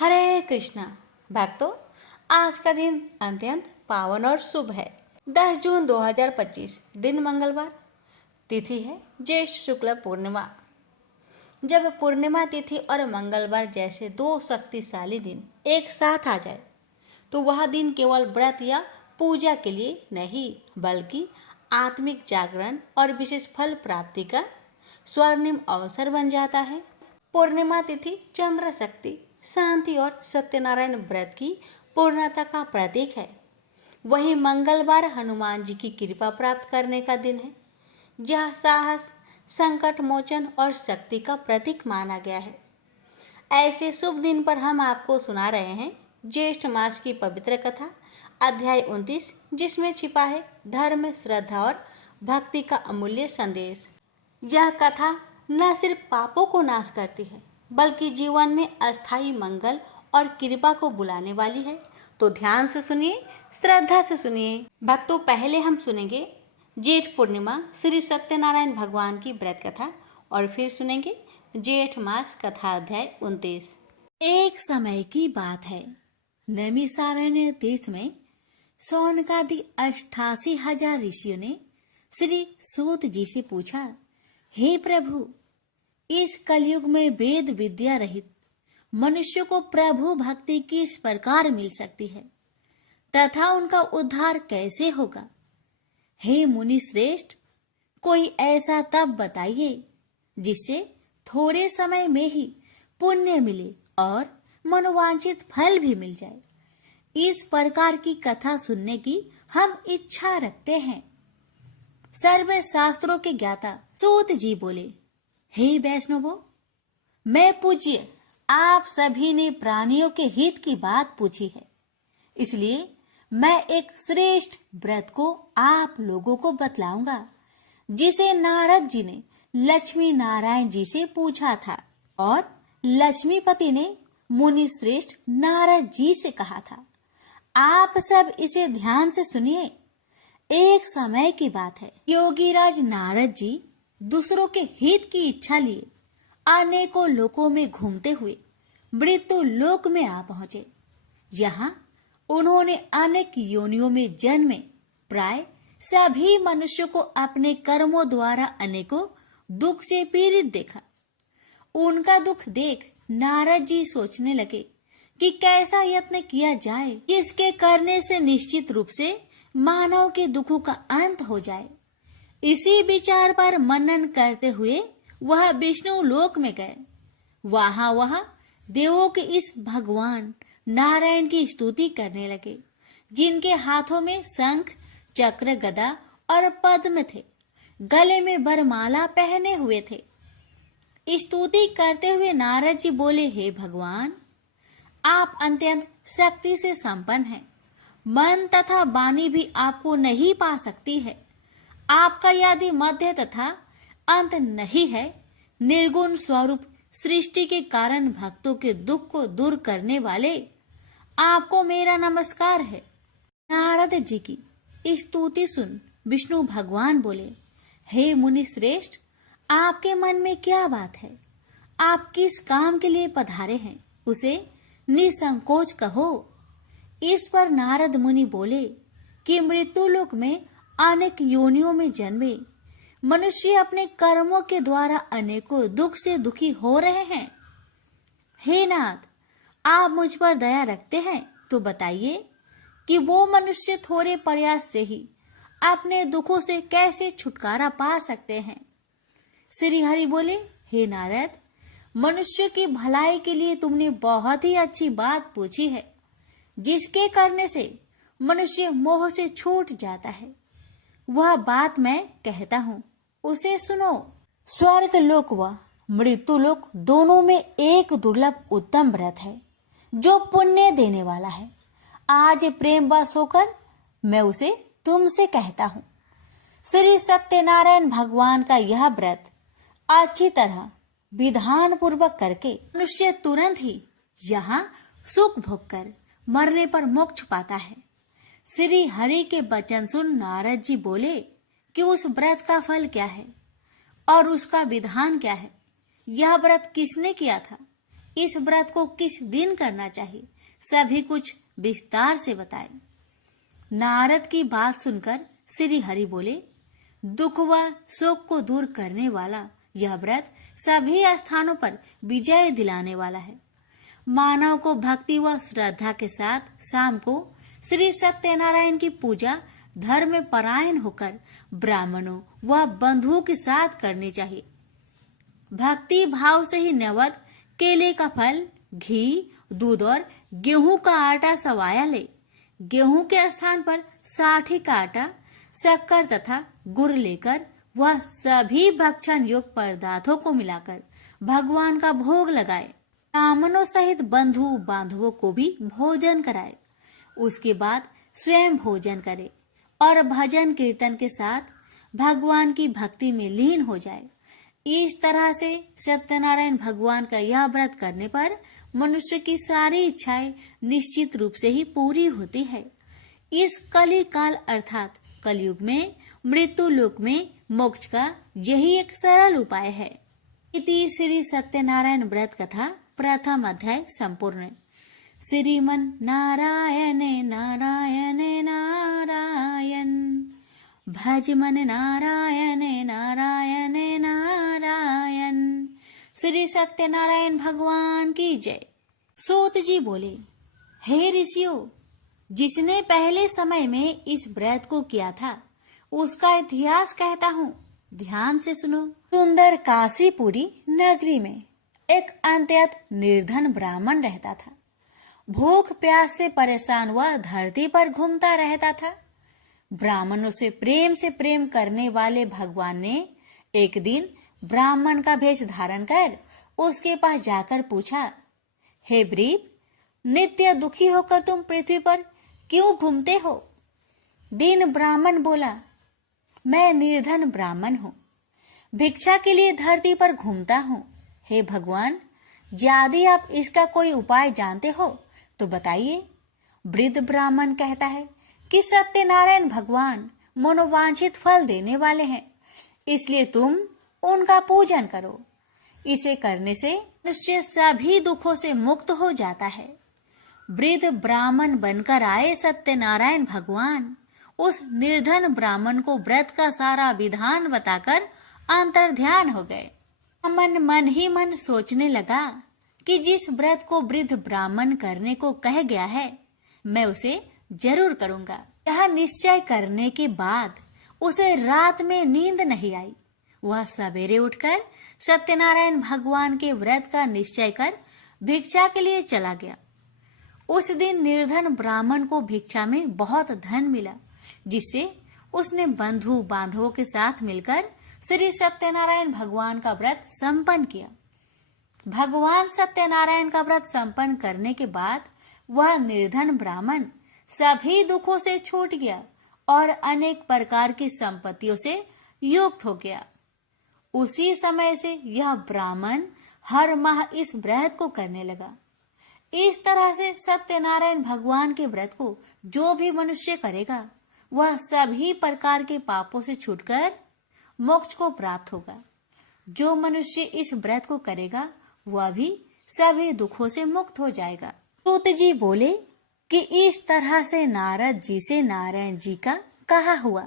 हरे कृष्णा भक्तों, आज का दिन अत्यंत पावन और शुभ है। 10 जून 2025 दिन मंगलवार, तिथि है ज्येष्ठ शुक्ल पूर्णिमा। जब पूर्णिमा तिथि और मंगलवार जैसे दो शक्तिशाली दिन एक साथ आ जाए तो वह दिन केवल व्रत या पूजा के लिए नहीं बल्कि आत्मिक जागरण और विशेष फल प्राप्ति का स्वर्णिम अवसर बन जाता है। पूर्णिमा तिथि चंद्र शक्ति, शांति और सत्यनारायण व्रत की पूर्णता का प्रतीक है। वहीं मंगलवार हनुमान जी की कृपा प्राप्त करने का दिन है, जहाँ साहस, संकट मोचन और शक्ति का प्रतीक माना गया है। ऐसे शुभ दिन पर हम आपको सुना रहे हैं ज्येष्ठ मास की पवित्र कथा अध्याय 29, जिसमें छिपा है धर्म, श्रद्धा और भक्ति का अमूल्य संदेश। यह कथा न सिर्फ पापों को नाश करती है बल्कि जीवन में अस्थायी मंगल और कृपा को बुलाने वाली है। तो ध्यान से सुनिए, श्रद्धा से सुनिए। भक्तों, पहले हम सुनेंगे जेठ पूर्णिमा श्री सत्यनारायण भगवान की व्रत कथा और फिर सुनेंगे जेठ मास कथा अध्याय 29। एक समय की बात है, नैमिषारण्य तीर्थ में सौनकादि 88,000 ऋषियों ने श्री सूत जी से पूछा, हे प्रभु, इस कलयुग में वेद विद्या रहित मनुष्य को प्रभु भक्ति किस प्रकार मिल सकती है तथा उनका उद्धार कैसे होगा? हे मुनि श्रेष्ठ, कोई ऐसा तप बताइए जिससे थोड़े समय में ही पुण्य मिले और मनोवांछित फल भी मिल जाए। इस प्रकार की कथा सुनने की हम इच्छा रखते हैं। सर्व शास्त्रों के ज्ञाता सूत जी बोले, हे वैष्णवों, मैं पूज्य आप सभी ने प्राणियों के हित की बात पूछी है, इसलिए मैं एक श्रेष्ठ व्रत को आप लोगों को बतलाऊंगा, जिसे नारद जी ने लक्ष्मी नारायण जी से पूछा था और लक्ष्मीपति ने मुनि श्रेष्ठ नारद जी से कहा था। आप सब इसे ध्यान से सुनिए। एक समय की बात है, योगीराज नारद जी दूसरों के हित की इच्छा लिए अनेकों लोकों में घूमते हुए मृत्यु लोक में आ पहुंचे। यहाँ उन्होंने अनेक योनियों में जन्मे प्राय सभी मनुष्यों को अपने कर्मों द्वारा अनेकों दुख से पीड़ित देखा। उनका दुख देख नारद जी सोचने लगे कि कैसा यत्न किया जाए जिसके करने से निश्चित रूप से मानव के दुखों का अंत हो जाए। इसी विचार पर मनन करते हुए वह विष्णु लोक में गए। वह देवों के इस भगवान नारायण की स्तुति करने लगे, जिनके हाथों में शंख, चक्र, गदा और पद्म थे, गले में वरमाला पहने हुए थे। स्तुति करते हुए नारद जी बोले, हे भगवान, आप अत्यंत शक्ति से संपन्न हैं। मन तथा वाणी भी आपको नहीं पा सकती है। आपका यदि मध्य तथा अंत नहीं है, निर्गुण स्वरूप सृष्टि के कारण भक्तों के दुख को दूर करने वाले, आपको मेरा नमस्कार है। नारद जी की स्तुति सुन विष्णु भगवान बोले, हे मुनि श्रेष्ठ, आपके मन में क्या बात है? आप किस काम के लिए पधारे हैं, उसे निसंकोच कहो। इस पर नारद मुनि बोले कि मृत्यु लोक में अनेक योनियों में जन्मे मनुष्य अपने कर्मों के द्वारा अनेकों दुख से दुखी हो रहे हैं। हे नाथ, आप मुझ पर दया रखते हैं तो बताइए कि वो मनुष्य थोड़े प्रयास से ही अपने दुखों से कैसे छुटकारा पा सकते हैं। श्री हरि बोले, हे नारद, मनुष्य की भलाई के लिए तुमने बहुत ही अच्छी बात पूछी है, जिसके करने से मनुष्य मोह से छूट जाता है। वह बात मैं कहता हूँ, उसे सुनो। स्वर्ग लोक व मृत्यु लोक दोनों में एक दुर्लभ उत्तम व्रत है जो पुण्य देने वाला है। आज प्रेम वश होकर मैं उसे तुमसे कहता हूँ। श्री सत्यनारायण भगवान का यह व्रत अच्छी तरह विधान पूर्वक करके मनुष्य तुरंत ही यहाँ सुख भोग कर मरने पर मोक्ष पाता है। श्री हरि के वचन सुन नारद जी बोले कि उस व्रत का फल क्या है और उसका विधान क्या है। यह व्रत किसने किया था, इस व्रत को किस दिन करना चाहिए, सभी कुछ विस्तार से बताए। नारद की बात सुनकर श्री हरि बोले, दुख व शोक को दूर करने वाला यह व्रत सभी स्थानों पर विजय दिलाने वाला है। मानव को भक्ति व श्रद्धा के साथ शाम को श्री सत्यनारायण की पूजा धर्म में परायण होकर ब्राह्मणों व बंधुओं के साथ करनी चाहिए। भक्ति भाव से ही नैवेद्य केले का फल, घी, दूध और गेहूं का आटा सवाया ले। गेहूं के स्थान पर साठी का आटा, शक्कर तथा गुड़ लेकर वह सभी भक्षण योग्य पदार्थों को मिलाकर भगवान का भोग लगाए। ब्राह्मणों सहित बंधु बांधवों को भी भोजन कराए। उसके बाद स्वयं भोजन करे और भजन कीर्तन के साथ भगवान की भक्ति में लीन हो जाए। इस तरह से सत्यनारायण भगवान का यह व्रत करने पर मनुष्य की सारी इच्छाएं निश्चित रूप से ही पूरी होती है। इस कली काल अर्थात कलयुग में मृत्यु लोक में मोक्ष का यही एक सरल उपाय है। इति श्री सत्यनारायण व्रत कथा प्रथम अध्याय संपूर्ण। श्रीमन नारायणे नारायणे नारायण, भज मन नारायणे नारायणे नारायण। श्री सत्यनारायण भगवान की जय। सूत जी बोले, हे ऋषियों, जिसने पहले समय में इस व्रत को किया था उसका इतिहास कहता हूँ, ध्यान से सुनो। सुंदर काशीपुरी नगरी में एक अत्यंत निर्धन ब्राह्मण रहता था। भूख प्यास से परेशान हुआ धरती पर घूमता रहता था। ब्राह्मणों से प्रेम करने वाले भगवान ने एक दिन ब्राह्मण का भेष धारण कर उसके पास जाकर पूछा, हे ब्रीप, नित्य दुखी होकर तुम पृथ्वी पर क्यों घूमते हो? दीन ब्राह्मण बोला, मैं निर्धन ब्राह्मण हूँ, भिक्षा के लिए धरती पर घूमता हूँ। हे भगवान, यदि आप इसका कोई उपाय जानते हो तो बताइए। वृद्ध ब्राह्मण कहता है कि सत्यनारायण भगवान मनोवांछित फल देने वाले हैं, इसलिए तुम उनका पूजन करो। इसे करने से मनुष्य सभी दुखों से मुक्त हो जाता है। वृद्ध ब्राह्मण बनकर आए सत्यनारायण भगवान उस निर्धन ब्राह्मण को व्रत का सारा विधान बताकर अंतर्ध्यान हो गए। मन ही मन सोचने लगा कि जिस व्रत को वृद्ध ब्राह्मण करने को कह गया है, मैं उसे जरूर करूंगा। यह निश्चय करने के बाद उसे रात में नींद नहीं आई। वह सवेरे उठकर सत्यनारायण भगवान के व्रत का निश्चय कर भिक्षा के लिए चला गया। उस दिन निर्धन ब्राह्मण को भिक्षा में बहुत धन मिला, जिससे उसने बंधु बांधवों के साथ मिलकर श्री सत्यनारायण भगवान का व्रत संपन्न किया। भगवान सत्यनारायण का व्रत संपन्न करने के बाद वह निर्धन ब्राह्मण सभी दुखों से छूट गया और अनेक प्रकार की संपत्तियों से युक्त हो गया। उसी समय से यह ब्राह्मण हर माह इस व्रत को करने लगा। इस तरह से सत्यनारायण भगवान के व्रत को जो भी मनुष्य करेगा वह सभी प्रकार के पापों से छूटकर मोक्ष को प्राप्त होगा। जो मनुष्य इस व्रत को करेगा वह भी सभी दुखों से मुक्त हो जाएगा। सूत जी बोले कि इस तरह से नारद जी से नारायण जी का कहा हुआ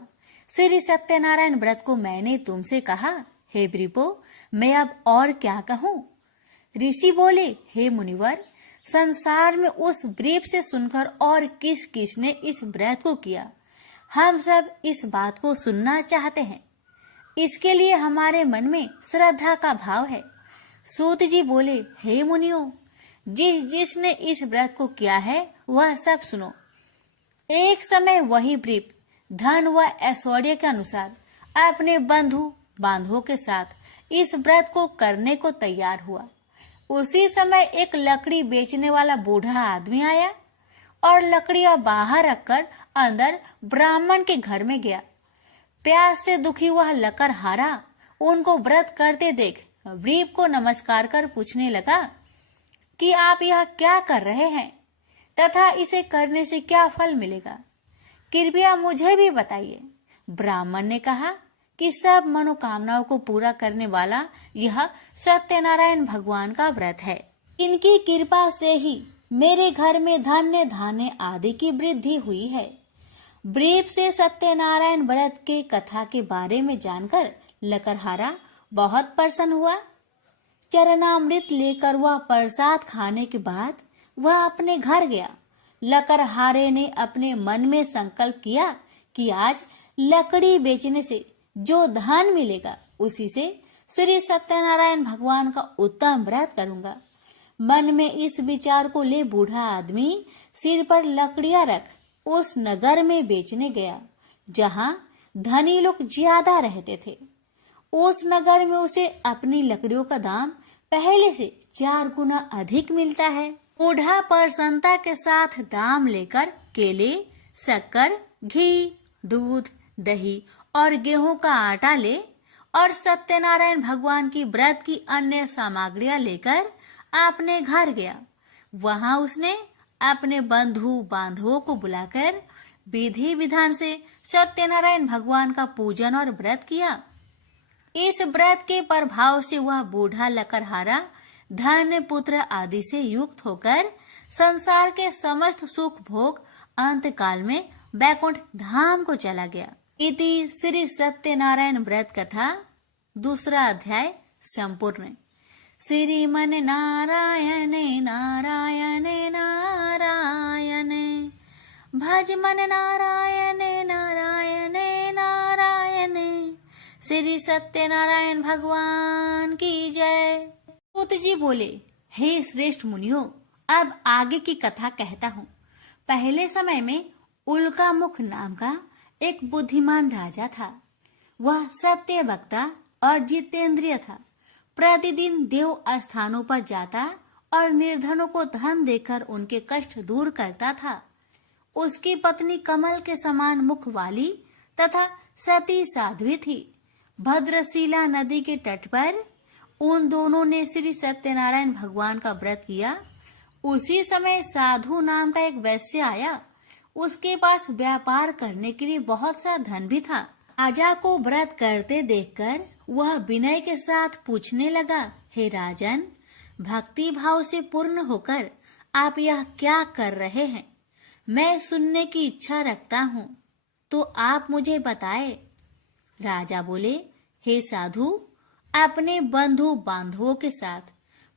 श्री सत्यनारायण व्रत को मैंने तुमसे कहा। हे ब्रीपो, मैं अब और क्या कहूँ? ऋषि बोले, हे मुनिवर, संसार में उस ब्रीप से सुनकर और किस किस ने इस व्रत को किया, हम सब इस बात को सुनना चाहते हैं। इसके लिए हमारे मन में श्रद्धा का भाव है। सूत जी बोले, हे मुनियों, जिसने इस व्रत को किया है वह सब सुनो। एक समय वही ब्रीप धन व ऐश्वर्य के अनुसार अपने बंधु बांधवों के साथ इस व्रत को करने को तैयार हुआ। उसी समय एक लकड़ी बेचने वाला बूढ़ा आदमी आया और लकड़ियां बाहर रखकर अंदर ब्राह्मण के घर में गया। प्यास से दुखी वह लकड़हारा उनको व्रत करते देख ब्रीप को नमस्कार कर पूछने लगा कि आप यह क्या कर रहे हैं तथा इसे करने से क्या फल मिलेगा, कृपया मुझे भी बताइए। ब्राह्मण ने कहा कि सब मनोकामनाओं को पूरा करने वाला यह सत्यनारायण भगवान का व्रत है। इनकी कृपा से ही मेरे घर में धन्य धान्य आदि की वृद्धि हुई है। ब्रीफ से सत्यनारायण व्रत के कथा के बारे में जानकर लकड़हारा बहुत प्रसन्न हुआ। चरणामृत लेकर वह प्रसाद खाने के बाद वह अपने घर गया। लकड़हारे ने अपने मन में संकल्प किया कि आज लकड़ी बेचने से जो धन मिलेगा उसी से श्री सत्यनारायण भगवान का उत्तम व्रत करूंगा। मन में इस विचार को ले बूढ़ा आदमी सिर पर लकड़ियां रख उस नगर में बेचने गया जहां धनी लोग ज्यादा रहते थे। उस नगर में उसे अपनी लकड़ियों का दाम पहले से 4 गुना अधिक मिलता है। बूढ़ा प्रसन्नता के साथ दाम लेकर केले, शक्कर, घी, दूध, दही और गेहूं का आटा ले और सत्यनारायण भगवान की व्रत की अन्य सामग्रियां लेकर अपने घर गया। वहां उसने अपने बंधु बांधवों को बुलाकर विधि विधान से सत्यनारायण भगवान का पूजन और व्रत किया। इस व्रत के प्रभाव से वह बूढ़ा लकड़हारा धन, पुत्र आदि से युक्त होकर संसार के समस्त सुख भोग अंत काल में बैकुंठ धाम को चला गया। इति श्री सत्यनारायण व्रत कथा 2 अध्याय संपूर्ण। श्रीमन नारायण नारायण नारायण भज मन नारायण नारायण नारायण। श्री सत्यनारायण भगवान की जय। सूत जी बोले, हे श्रेष्ठ मुनियों, अब आगे की कथा कहता हूँ। पहले समय में उल्कामुख नाम का एक बुद्धिमान राजा था। वह सत्य वक्ता और जितेंद्रिय था। प्रतिदिन देव स्थानों पर जाता और निर्धनों को धन देकर उनके कष्ट दूर करता था। उसकी पत्नी कमल के समान मुख वाली तथा सती साध्वी थी। भद्रशिला नदी के तट पर उन दोनों ने श्री सत्यनारायण भगवान का व्रत किया। उसी समय साधु नाम का एक वैश्य आया। उसके पास व्यापार करने के लिए बहुत सा धन भी था। राजा को व्रत करते देखकर वह विनय के साथ पूछने लगा, हे राजन, भक्ति भाव से पूर्ण होकर आप यह क्या कर रहे हैं? मैं सुनने की इच्छा रखता हूँ, तो आप मुझे बताए। राजा बोले, हे साधु, अपने बंधु बांधवों के साथ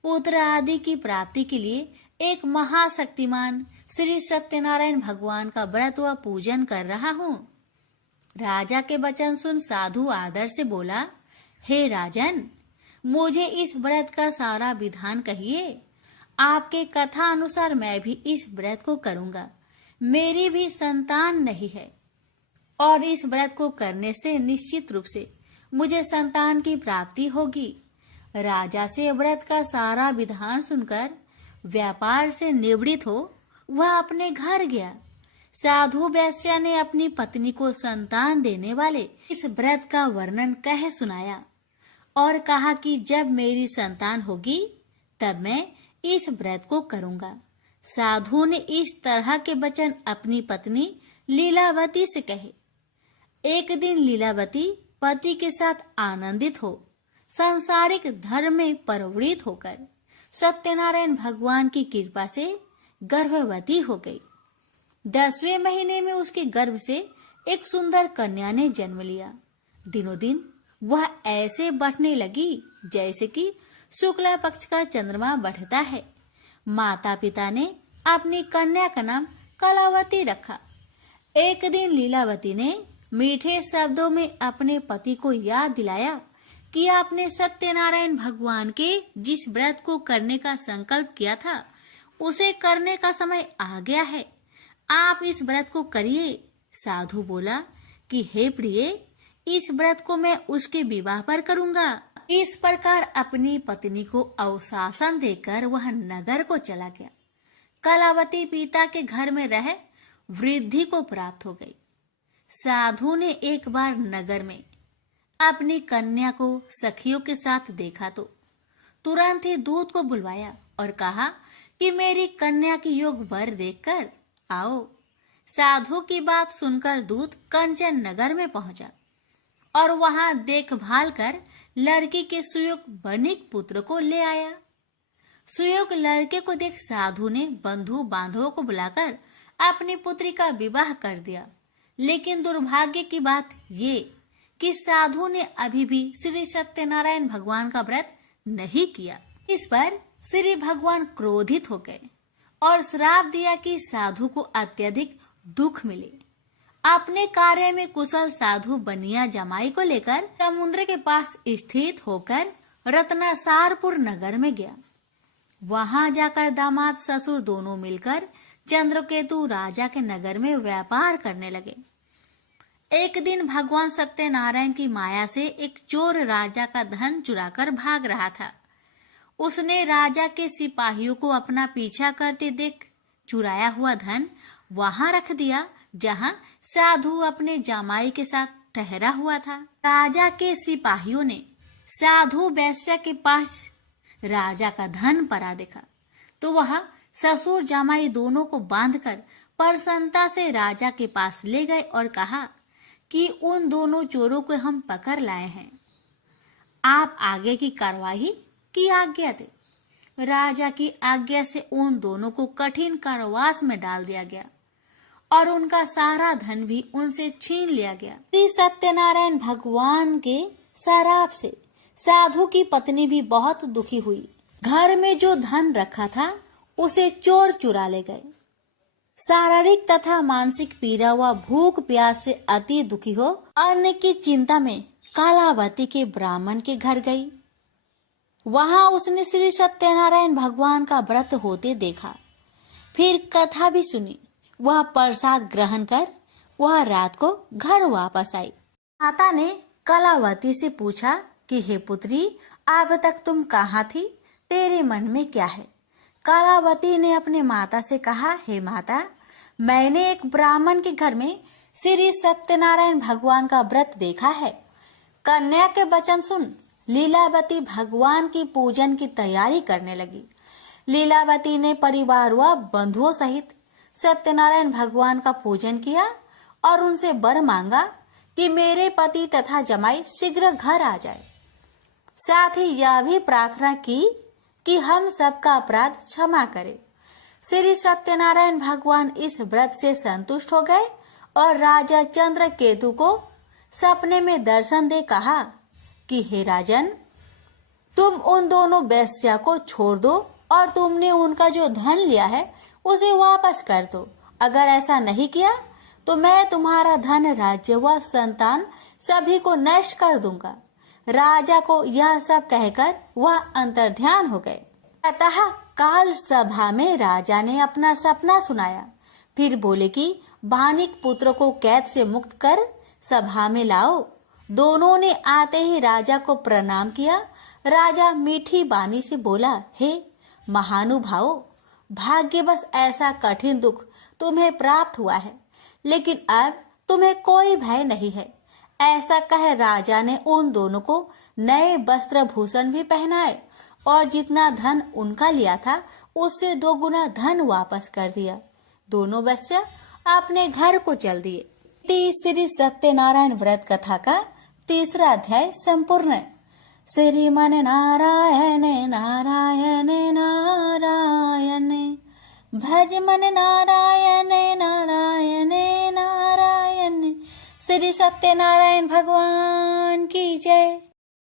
पुत्र आदि की प्राप्ति के लिए एक महाशक्तिमान श्री सत्यनारायण भगवान का व्रत व पूजन कर रहा हूँ। राजा के वचन सुन साधु आदर से बोला, हे राजन, मुझे इस व्रत का सारा विधान कहिए। आपके कथा अनुसार मैं भी इस व्रत को करूंगा। मेरी भी संतान नहीं है और इस व्रत को करने से निश्चित रूप से मुझे संतान की प्राप्ति होगी। राजा से व्रत का सारा विधान सुनकर व्यापार से निवृत्त हो वह अपने घर गया। साधु वैश्य ने अपनी पत्नी को संतान देने वाले इस व्रत का वर्णन कह सुनाया और कहा कि जब मेरी संतान होगी तब मैं इस व्रत को करूंगा। साधु ने इस तरह के वचन अपनी पत्नी लीलावती से कहे। एक दिन लीलावती पति के साथ आनंदित हो सांसारिक धर्म में प्रवृत्त होकर सत्यनारायण भगवान की कृपा से गर्भवती हो गई। 10वें महीने में उसके गर्भ से एक सुंदर कन्या ने जन्म लिया। दिनों दिन वह ऐसे बढ़ने लगी जैसे कि शुक्ला पक्ष का चंद्रमा बढ़ता है। माता पिता ने अपनी कन्या का नाम कलावती रखा। एक दिन लीलावती ने मीठे शब्दों में अपने पति को याद दिलाया कि आपने सत्यनारायण भगवान के जिस व्रत को करने का संकल्प किया था उसे करने का समय आ गया है। आप इस व्रत को करिए। साधु बोला कि हे प्रिय, इस व्रत को मैं उसके विवाह पर करूंगा। इस प्रकार अपनी पत्नी को अवशासन देकर वह नगर को चला गया। कलावती पिता के घर में रह वृद्धि को प्राप्त हो गई। साधु ने एक बार नगर में अपनी कन्या को सखियों के साथ देखा तो तुरंत ही दूत को बुलवाया और कहा कि मेरी कन्या की योग वर देखकर आओ। साधु की बात सुनकर दूत कंचन नगर में पहुंचा और वहां देखभाल कर लड़की के सुयोग बनिक पुत्र को ले आया। सुयोग लड़के को देख साधु ने बंधु बांधवों को बुलाकर अपनी पुत्री का विवाह कर दिया। लेकिन दुर्भाग्य की बात ये कि साधु ने अभी भी श्री सत्यनारायण भगवान का व्रत नहीं किया। इस पर श्री भगवान क्रोधित हो गए और श्राप दिया कि साधु को अत्यधिक दुख मिले। अपने कार्य में कुशल साधु बनिया जमाई को लेकर समुद्र के पास स्थित होकर रत्नासारपुर नगर में गया। वहां जाकर दामाद ससुर दोनों मिलकर चंद्रकेतु राजा के नगर में व्यापार करने लगे। एक दिन भगवान सत्यनारायण की माया से एक चोर राजा का धन चुराकर भाग रहा था। उसने राजा के सिपाहियों को अपना पीछा करते देख चुराया हुआ धन वहां रख दिया जहां साधु अपने जमाई के साथ ठहरा हुआ था। राजा के सिपाहियों ने साधु वैश्या के पास राजा का धन पड़ा देखा तो वह ससुर जमाई दोनों को बांधकर प्रसन्नता से राजा के पास ले गए और कहा कि उन दोनों चोरों को हम पकड़ लाए हैं, आप आगे की कार्रवाई की आज्ञा दे। राजा की आज्ञा से उन दोनों को कठिन कारावास में डाल दिया गया और उनका सारा धन भी उनसे छीन लिया गया। श्री सत्यनारायण भगवान के श्राप से साधु की पत्नी भी बहुत दुखी हुई। घर में जो धन रखा था उसे चोर चुरा ले गए। शारीरिक तथा मानसिक पीड़ा व भूख प्यास से अति दुखी हो अन्न की चिंता में कालावती के ब्राह्मण के घर गई। वहां उसने श्री सत्यनारायण भगवान का व्रत होते देखा। फिर कथा भी सुनी। वह प्रसाद ग्रहण कर वह रात को घर वापस आई। माता ने कलावती से पूछा कि हे पुत्री, अब तक तुम कहाँ थी, तेरे मन में क्या है? कलावती ने अपने माता से कहा, हे माता, मैंने एक ब्राह्मण के घर में श्री सत्यनारायण भगवान का व्रत देखा है। कन्या के वचन सुन लीलावती भगवान की पूजन की तैयारी करने लगी। लीलावती ने परिवार व बंधुओं सहित सत्यनारायण भगवान का पूजन किया और उनसे वर मांगा कि मेरे पति तथा जमाई शीघ्र घर आ जाए। साथ ही यह भी प्रार्थना की कि हम सबका अपराध क्षमा करे। श्री सत्यनारायण भगवान इस व्रत से संतुष्ट हो गए और राजा चंद्रकेतु को सपने में दर्शन दे कहा कि हे राजन, तुम उन दोनों वेश्या को छोड़ दो और तुमने उनका जो धन लिया है उसे वापस कर दो। अगर ऐसा नहीं किया तो मैं तुम्हारा धन, राज्य व संतान सभी को नष्ट कर दूंगा। राजा को यह सब कहकर वह अंतर्ध्यान हो गए। अतः काल सभा में राजा ने अपना सपना सुनाया। फिर बोले कि बानिक पुत्र को कैद से मुक्त कर सभा में लाओ। दोनों ने आते ही राजा को प्रणाम किया। राजा मीठी बानी से बोला, हे महानुभावो, भाग्यवश ऐसा कठिन दुख तुम्हें प्राप्त हुआ है, लेकिन अब तुम्हें कोई भय नहीं है। ऐसा कह राजा ने उन दोनों को नए वस्त्र भूषण भी पहनाए और जितना धन उनका लिया था उससे 2 गुना धन वापस कर दिया। दोनों बच्चे अपने घर को चल दिए। श्री सत्यनारायण व्रत कथा का 3रा अध्याय संपूर्ण। श्रीमन नारायण नारायण नारायण, भज मन नारायण नारायण नारायण। श्री सत्यनारायण भगवान की जय।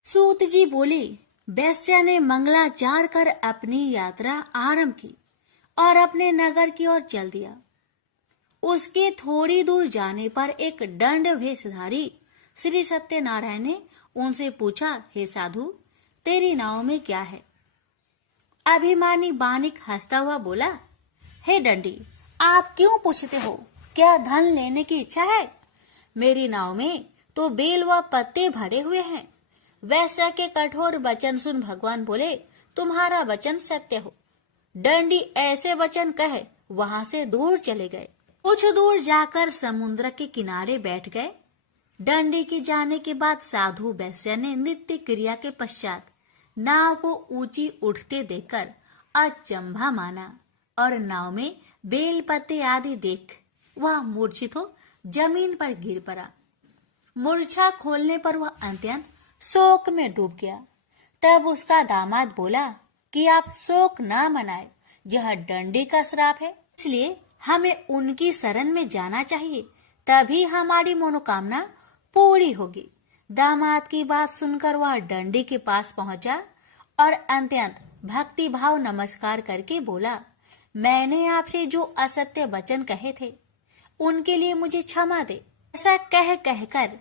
सूत जी बोले, वैश्या ने मंगलाचार कर अपनी यात्रा आरंभ की और अपने नगर की ओर चल दिया। उसके थोड़ी दूर जाने पर एक दंड वेशधारी श्री सत्यनारायण ने उनसे पूछा, हे साधु, तेरी नाव में क्या है? अभिमानी बानिक हंसता हुआ बोला, हे दंडी, आप क्यों पूछते हो? क्या धन लेने की इच्छा है? मेरी नाव में तो बेल व पत्ते भरे हुए हैं। वैश्या के कठोर वचन सुन भगवान बोले, तुम्हारा वचन सत्य हो। दंडी ऐसे वचन कहे वहां से दूर चले गए। कुछ दूर जाकर समुद्र के किनारे बैठ गए। दंडी के जाने के बाद साधु वैश्या ने नित्य क्रिया के पश्चात नाव को ऊंची उठते देखकर अचंभा माना और नाव में बेल पत्ते आदि देख वह मूर्छित हो जमीन पर गिर पड़ा। मूर्छा खोलने पर वह अत्यंत शोक में डूब गया। तब उसका दामाद बोला कि आप शोक न मनाए, यह डंडी का श्राप है। इसलिए हमें उनकी शरण में जाना चाहिए, तभी हमारी मनोकामना पूरी होगी। दामाद की बात सुनकर वह डंडी के पास पहुंचा और अत्यंत भक्ति भाव नमस्कार करके बोला, मैंने आपसे जो असत्य वचन कहे थे उनके लिए मुझे क्षमा दे। ऐसा कहकर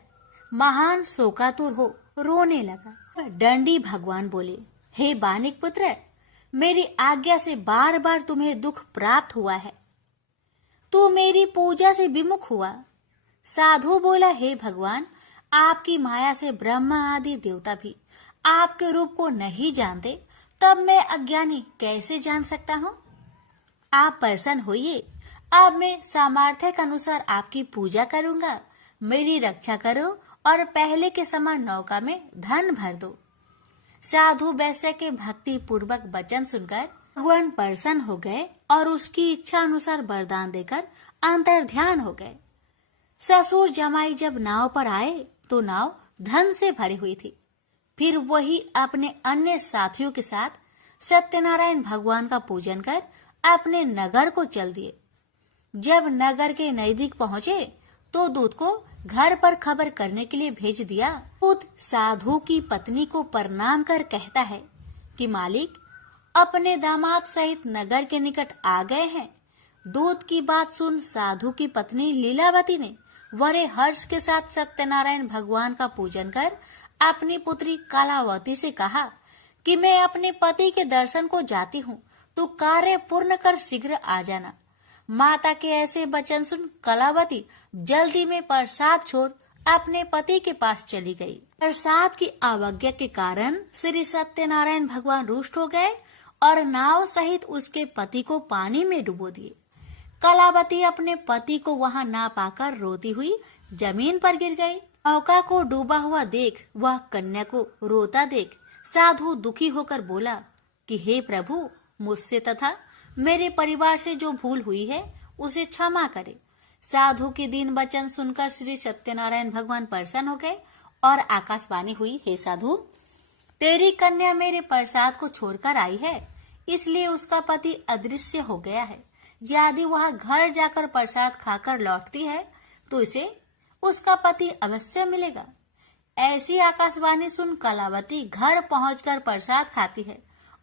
महान शोकातुर हो रोने लगा। डंडी भगवान बोले, हे बानिक पुत्र, मेरी आज्ञा से बार बार तुम्हें दुख प्राप्त हुआ है, तू मेरी पूजा से विमुख हुआ। साधु बोला, हे भगवान, आपकी माया से ब्रह्मा आदि देवता भी आपके रूप को नहीं जानते, तब मैं अज्ञानी कैसे जान सकता हूँ? आप प्रसन्न होइए, अब मैं सामर्थ्य के अनुसार आपकी पूजा करूंगा। मेरी रक्षा करो और पहले के समान नौका में धन भर दो। साधु वैश्य के भक्ति पूर्वक वचन सुनकर भगवान प्रसन्न हो गए और उसकी इच्छा अनुसार वरदान देकर अंतर ध्यान हो गए। ससुर जमाई जब नाव पर आए तो नाव धन से भरी हुई थी। फिर वही अपने अन्य साथियों के साथ सत्यनारायण भगवान का पूजन कर अपने नगर को चल दिए। जब नगर के नजदीक पहुंचे तो दूत को घर पर खबर करने के लिए भेज दिया। दूत साधु की पत्नी को प्रणाम कर कहता है कि मालिक अपने दामाद सहित नगर के निकट आ गए हैं। दूत की बात सुन साधु की पत्नी लीलावती ने बड़े हर्ष के साथ सत्यनारायण भगवान का पूजन कर अपनी पुत्री कलावती से कहा कि मैं अपने पति के दर्शन को जाती हूँ, तो कार्य पूर्ण कर शीघ्र आ जाना। माता के ऐसे वचन सुन कलावती जल्दी में प्रसाद छोड़ अपने पति के पास चली गई। प्रसाद की अवज्ञा के कारण श्री सत्यनारायण भगवान रुष्ट हो गए और नाव सहित उसके पति को पानी में डुबो दिए। कलावती अपने पति को वहां ना पाकर रोती हुई जमीन पर गिर गई। नौका को डूबा हुआ देख वह कन्या को रोता देख साधु दुखी होकर बोला कि हे प्रभु, मुझसे तथा मेरे परिवार से जो भूल हुई है उसे क्षमा करे। साधु के दीन वचन सुनकर श्री सत्यनारायण भगवान प्रसन्न हो गए और आकाशवाणी हुई, हे साधु, तेरी कन्या मेरे प्रसाद को छोड़कर आई है, इसलिए उसका पति अदृश्य हो गया है। यदि वह घर जाकर प्रसाद खाकर लौटती है तो इसे उसका पति अवश्य मिलेगा। ऐसी आकाशवाणी सुन कलावती घर पहुंचकर प्रसाद खाती है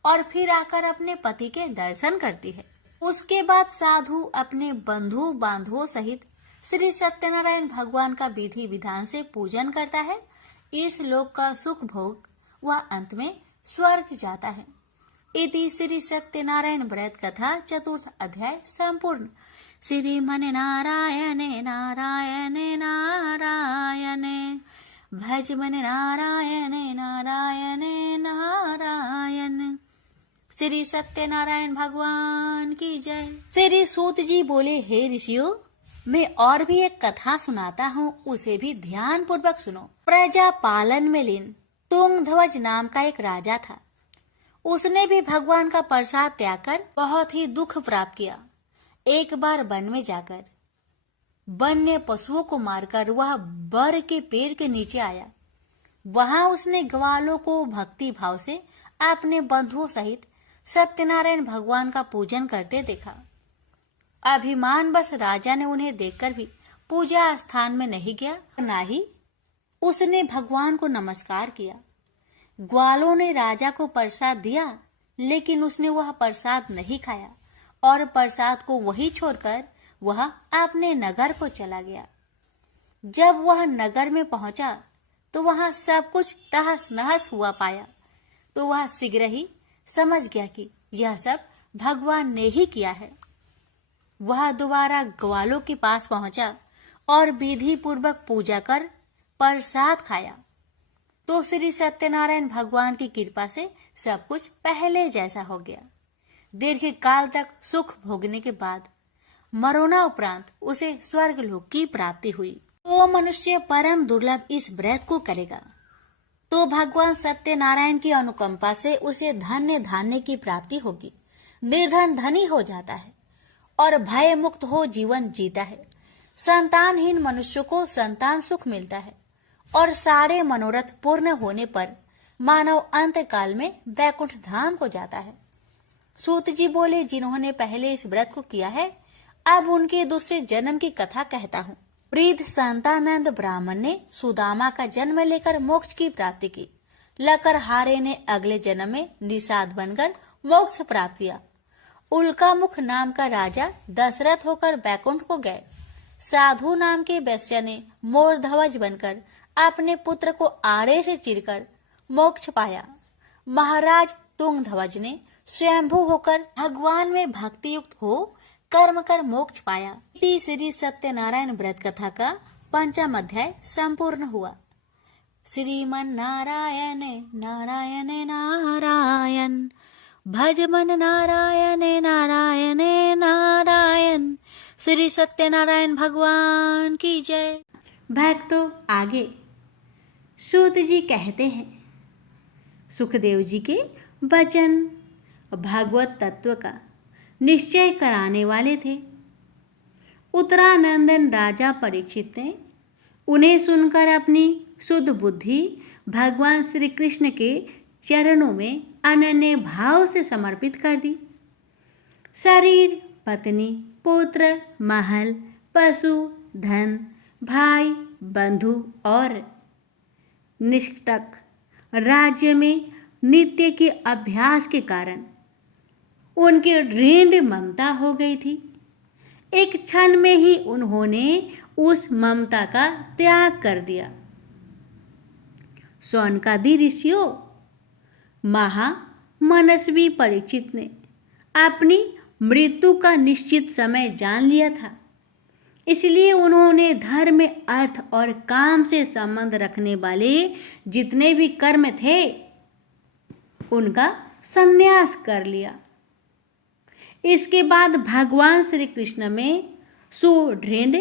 और फिर आकर अपने पति के दर्शन करती है। उसके बाद साधु अपने बंधु बांधवों सहित श्री सत्यनारायण भगवान का विधि विधान से पूजन करता है। इस लोक का सुख भोग वह अंत में स्वर्ग जाता है। इति श्री सत्यनारायण व्रत कथा चतुर्थ अध्याय संपूर्ण। श्रीमन नारायणे नारायणे नारायणे भज मन नारायणे नारायणे नारायण। श्री सत्यनारायण भगवान की जय। श्री सूत जी बोले, हे ऋषियों, मैं और भी एक कथा सुनाता हूँ, उसे भी ध्यान पूर्वक सुनो। प्रजा पालन में लीन तुंगध्वज नाम का एक राजा था। उसने भी भगवान का प्रसाद त्याग कर बहुत ही दुख प्राप्त किया। एक बार वन में जाकर वन्य पशुओं को मारकर वह बर के पेड़ के नीचे आया। वहां उसने ग्वालों को भक्ति भाव से अपने बंधुओं सहित सत्यनारायण भगवान का पूजन करते देखा। अभिमान बस राजा ने उन्हें देखकर भी पूजा स्थान में नहीं गया, न ही उसने भगवान को नमस्कार किया। ग्वालों ने राजा को प्रसाद दिया, लेकिन उसने वह प्रसाद नहीं खाया और प्रसाद को वही छोड़कर वह अपने नगर को चला गया। जब वह नगर में पहुंचा तो वहां सब कुछ तहस नहस हुआ पाया, तो वह शीघ्र ही समझ गया कि यह सब भगवान ने ही किया है। वह दोबारा ग्वालों के पास पहुंचा और विधि पूर्वक पूजा कर प्रसाद खाया, तो श्री सत्यनारायण भगवान की कृपा से सब कुछ पहले जैसा हो गया। दीर्घ काल तक सुख भोगने के बाद मरोना उपरांत उसे स्वर्ग लोक की प्राप्ति हुई। तो मनुष्य परम दुर्लभ इस व्रत को करेगा तो भगवान सत्यनारायण की अनुकंपा से उसे धन्य धान्य की प्राप्ति होगी। निर्धन धनी हो जाता है और भय मुक्त हो जीवन जीता है। संतानहीन मनुष्य को संतान सुख मिलता है और सारे मनोरथ पूर्ण होने पर मानव अंत काल में वैकुंठ धाम को जाता है। सूत जी बोले, जिन्होंने पहले इस व्रत को किया है, अब उनके दूसरे जन्म की कथा कहता हूँ। वृद्ध संतानंद ब्राह्मण ने सुदामा का जन्म लेकर मोक्ष की प्राप्ति की। लकरहारे ने अगले जन्म में निषाद बनकर मोक्ष प्राप्त किया। उल्कामुख नाम का राजा दशरथ होकर बैकुंठ को गए। साधु नाम के वैश्य ने मोरध्वज बनकर अपने पुत्र को आरे से चीरकर मोक्ष पाया। महाराज तुंगध्वज ने स्वयंभू होकर भगवान में भक्ति युक्त हो कर्म कर मोक्ष पाया। श्री सत्यनारायण व्रत कथा का 5वां अध्याय संपूर्ण हुआ। श्रीमन नारायण नारायण नारायण, भज मन नारायण नारायण नारायण। श्री सत्यनारायण भगवान की जय। भक्तों, आगे सूत जी कहते हैं, सुखदेव जी के वचन भागवत तत्व का निश्चय कराने वाले थे। उत्तरानंदन राजा परीक्षित ने उन्हें सुनकर अपनी शुद्ध बुद्धि भगवान श्री कृष्ण के चरणों में अनन्य भाव से समर्पित कर दी। शरीर, पत्नी, पुत्र, महल, पशु, धन, भाई, बंधु और निष्कटक राज्य में नित्य के अभ्यास के कारण उनकी दृढ़ ममता हो गई थी। एक क्षण में ही उन्होंने उस ममता का त्याग कर दिया। शौनकादि ऋषियों, महामनस्वी परीक्षित ने अपनी मृत्यु का निश्चित समय जान लिया था। इसलिए उन्होंने धर्म, अर्थ और काम से संबंध रखने वाले जितने भी कर्म थे उनका संन्यास कर लिया। इसके बाद भगवान श्री कृष्ण में सुदृढ़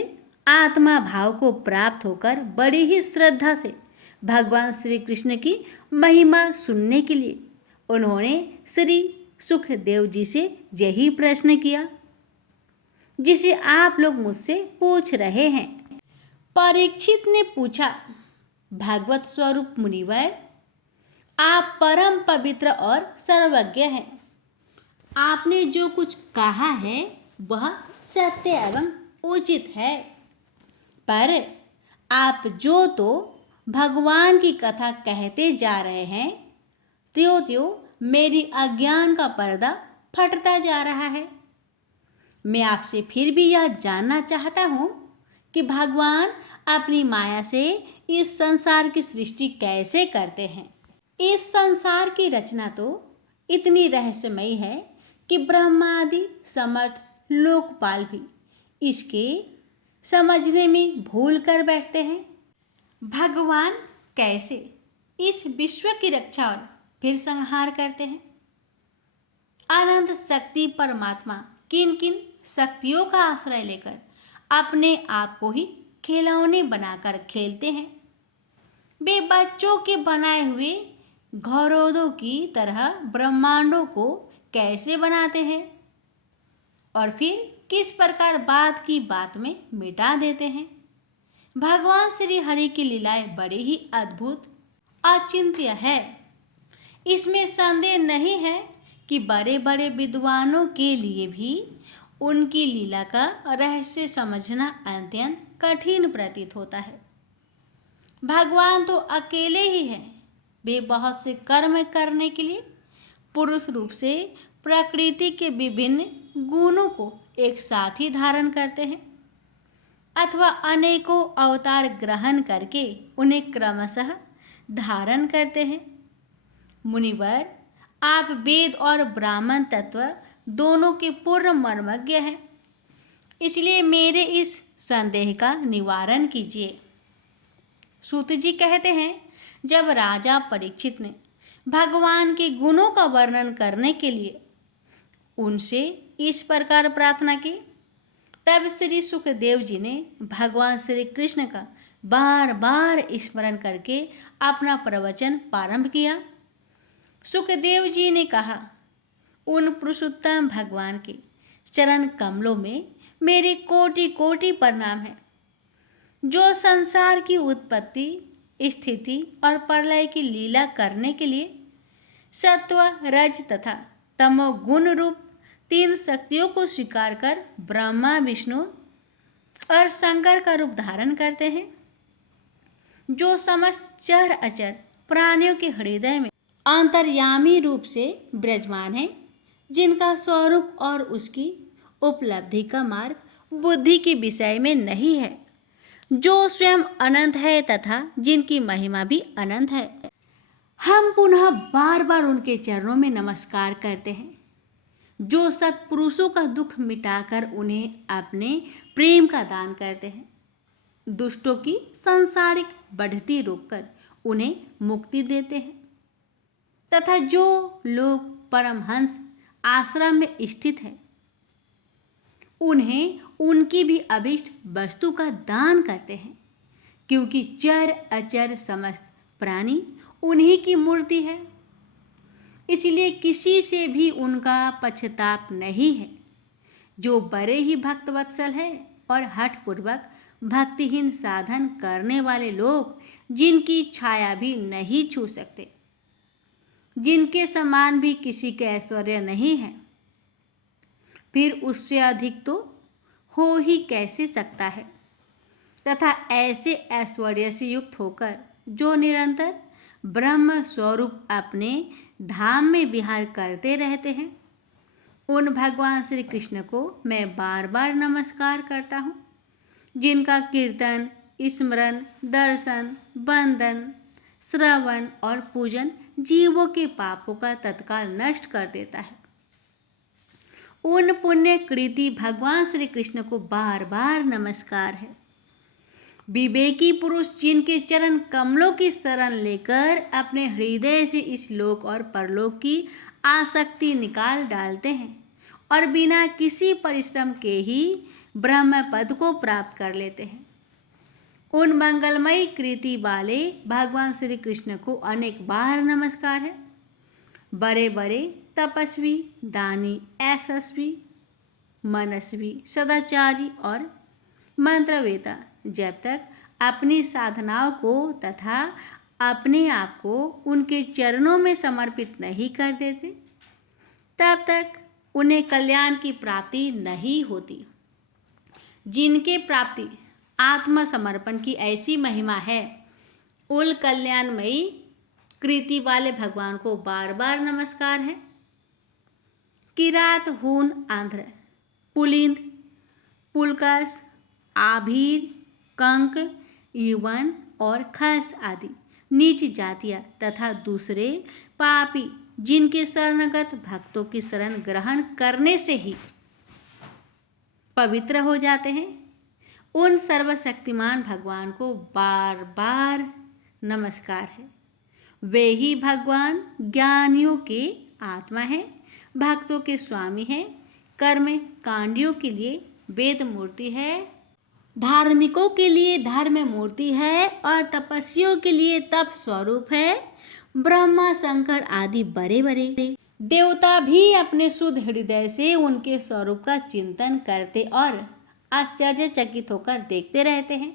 आत्मा भाव को प्राप्त होकर बड़ी ही श्रद्धा से भगवान श्री कृष्ण की महिमा सुनने के लिए उन्होंने श्री सुखदेव जी से यही प्रश्न किया जिसे आप लोग मुझसे पूछ रहे हैं। परीक्षित ने पूछा, भागवत स्वरूप मुनिवर, आप परम पवित्र और सर्वज्ञ हैं। आपने जो कुछ कहा है वह सत्य एवं उचित है, पर आप जो तो भगवान की कथा कहते जा रहे हैं, त्यों त्यों मेरी अज्ञान का पर्दा फटता जा रहा है। मैं आपसे फिर भी यह जानना चाहता हूँ कि भगवान अपनी माया से इस संसार की सृष्टि कैसे करते हैं। इस संसार की रचना तो इतनी रहस्यमयी है कि ब्रह्मादि समर्थ लोकपाल भी इसके समझने में भूल कर बैठते हैं। भगवान कैसे इस विश्व की रक्षा और फिर संहार करते हैं। अनंत शक्ति परमात्मा किन किन शक्तियों का आश्रय लेकर अपने आप को ही खिलौने बनाकर खेलते हैं। वे बच्चों के बनाए हुए घरौदों की तरह ब्रह्मांडों को कैसे बनाते हैं और फिर किस प्रकार बात की बात में मिटा देते हैं। भगवान श्री हरि की लीलाएं बड़ी ही अद्भुत अचिंत्य है। इसमें संदेह नहीं है कि बड़े बड़े विद्वानों के लिए भी उनकी लीला का रहस्य समझना अत्यंत कठिन प्रतीत होता है। भगवान तो अकेले ही हैं। वे बहुत से कर्म करने के लिए पुरुष रूप से प्रकृति के विभिन्न गुणों को एक साथ ही धारण करते हैं अथवा अनेकों अवतार ग्रहण करके उन्हें क्रमशः धारण करते हैं। मुनिवर, आप वेद और ब्राह्मण तत्व दोनों के पूर्ण मर्मज्ञ हैं, इसलिए मेरे इस संदेह का निवारण कीजिए। सूत जी कहते हैं, जब राजा परीक्षित ने भगवान के गुणों का वर्णन करने के लिए उनसे इस प्रकार प्रार्थना की, तब श्री सुखदेव जी ने भगवान श्री कृष्ण का बार बार स्मरण करके अपना प्रवचन प्रारंभ किया। सुखदेव जी ने कहा, उन पुरुषोत्तम भगवान के चरण कमलों में मेरे कोटि कोटि प्रणाम है, जो संसार की उत्पत्ति, स्थिति और प्रलय की लीला करने के लिए सत्व, रज तथा तमोगुण रूप 3 शक्तियों को स्वीकार कर ब्रह्मा, विष्णु और शंकर का रूप धारण करते हैं, जो समस्त चर अचर प्राणियों के हृदय में अंतर्यामी रूप से विराजमान है, जिनका स्वरूप और उसकी उपलब्धि का मार्ग बुद्धि के विषय में नहीं है, जो स्वयं अनंत है तथा जिनकी महिमा भी अनंत है। हम पुनः बार बार उनके चरणों में नमस्कार करते हैं, जो सत्पुरुषों का दुख मिटाकर उन्हें अपने प्रेम का दान करते हैं, दुष्टों की सांसारिक बढ़ती रोककर उन्हें मुक्ति देते हैं, तथा जो लोग परमहंस आश्रम में स्थित हैं, उन्हें उनकी भी अभीष्ट वस्तु का दान करते हैं, क्योंकि चर अचर समस्त प्राणी उन्हीं की मूर्ति है। इसलिए किसी से भी उनका पश्चाताप नहीं है। जो बड़े ही भक्तवत्सल है और हठपूर्वक भक्तिहीन साधन करने वाले लोग, जिनकी छाया भी नहीं छू सकते, जिनके समान भी किसी के ऐश्वर्य नहीं है, फिर उससे अधिक तो हो ही कैसे सकता है। तथा ऐसे ऐश्वर्य से युक्त होकर जो निरंतर ब्रह्म स्वरूप अपने धाम में विहार करते रहते हैं, उन भगवान श्री कृष्ण को मैं बार बार नमस्कार करता हूँ, जिनका कीर्तन, स्मरण, दर्शन, वंदन, श्रवण और पूजन जीवों के पापों का तत्काल नष्ट कर देता है। उन पुण्य कृति भगवान श्री कृष्ण को बार बार नमस्कार है। विवेकी पुरुष जिनके चरण कमलों की शरण लेकर अपने हृदय से इस लोक और परलोक की आसक्ति निकाल डालते हैं और बिना किसी परिश्रम के ही ब्रह्म पद को प्राप्त कर लेते हैं, उन मंगलमयी कृति वाले भगवान श्री कृष्ण को अनेक बार नमस्कार है। बड़े बड़े तपस्वी, दानी, यशस्वी, मनस्वी, सदाचारी और मंत्रवेता जब तक अपनी साधनाओं को तथा अपने आप को उनके चरणों में समर्पित नहीं कर देते, तब तक उन्हें कल्याण की प्राप्ति नहीं होती। जिनके प्राप्ति आत्मसमर्पण की ऐसी महिमा है, उन कल्याणमयी कृति वाले भगवान को बार बार नमस्कार है। किरात, हून, आंध्र, पुलिंद, पुलकस, आभीर, कंक, युवन और खस आदि नीच जातियाँ तथा दूसरे पापी, जिनके शरणगत भक्तों की शरण ग्रहण करने से ही पवित्र हो जाते हैं, उन सर्वशक्तिमान भगवान को बार बार नमस्कार है। वे ही भगवान ज्ञानियों के आत्मा है, भक्तों के स्वामी है, कर्म कांडियों के लिए वेद मूर्ति है, धार्मिकों के लिए धर्म मूर्ति है और तपस्वियों के लिए तप स्वरूप है। ब्रह्मा, शंकर आदि बड़े बड़े देवता भी अपने शुद्ध हृदय से उनके स्वरूप का चिंतन करते और आश्चर्यचकित होकर देखते रहते हैं।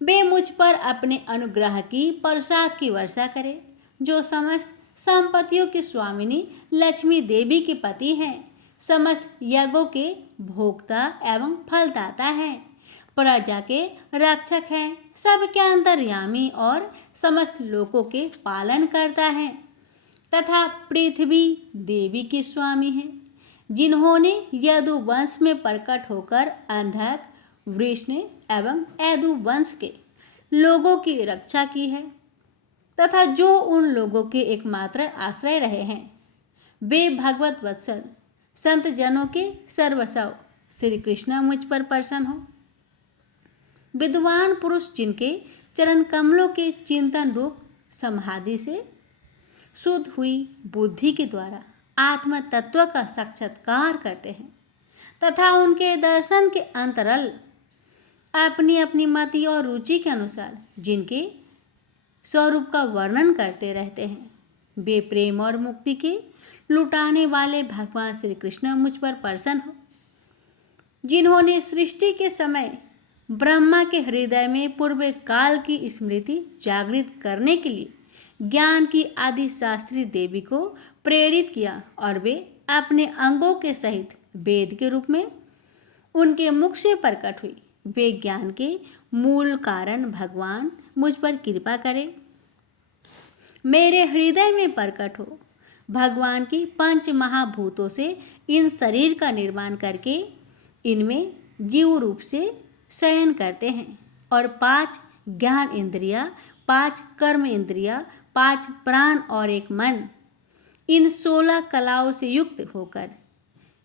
वे मुझ पर अपने अनुग्रह की प्रसाद की वर्षा करें, जो समस्त संपत्तियों की स्वामिनी लक्ष्मी देवी के पति हैं, समस्त यज्ञों के भोक्ता एवं फलदाता हैं, प्रजा के रक्षक हैं, सबके अंतर्यामी और समस्त लोकों के पालन करता है, तथा पृथ्वी देवी की स्वामी है, जिन्होंने यदु वंश में प्रकट होकर अंधक, वृष्ण एवं यदु वंश के लोगों की रक्षा की है, तथा जो उन लोगों के एकमात्र आश्रय रहे हैं। वे भगवत वत्सल संत जनों के सर्वस्व श्री कृष्ण मुझ पर प्रसन्न हो। विद्वान पुरुष जिनके चरण कमलों के चिंतन रूप समाधि से शुद्ध हुई बुद्धि के द्वारा आत्म तत्व का साक्षात्कार करते हैं, तथा उनके दर्शन के अंतरल अपनी अपनी मति और रुचि के अनुसार जिनके स्वरूप का वर्णन करते रहते हैं, वे प्रेम और मुक्ति के लुटाने वाले भगवान श्री कृष्ण मुझ पर प्रसन्न हो। जिन्होंने सृष्टि के समय ब्रह्मा के हृदय में पूर्व काल की स्मृति जागृत करने के लिए ज्ञान की आदि शास्त्री देवी को प्रेरित किया और वे अपने अंगों के सहित वेद के रूप में उनके मुख से प्रकट हुई। वे ज्ञान के मूल कारण भगवान मुझ पर कृपा करें, मेरे हृदय में प्रकट हो। भगवान की 5 महाभूतों से इन शरीर का निर्माण करके इनमें जीव रूप से शयन करते हैं और 5 ज्ञान इंद्रिया, 5 कर्म इंद्रिया, 5 प्राण और 1 मन, इन 16 कलाओं से युक्त होकर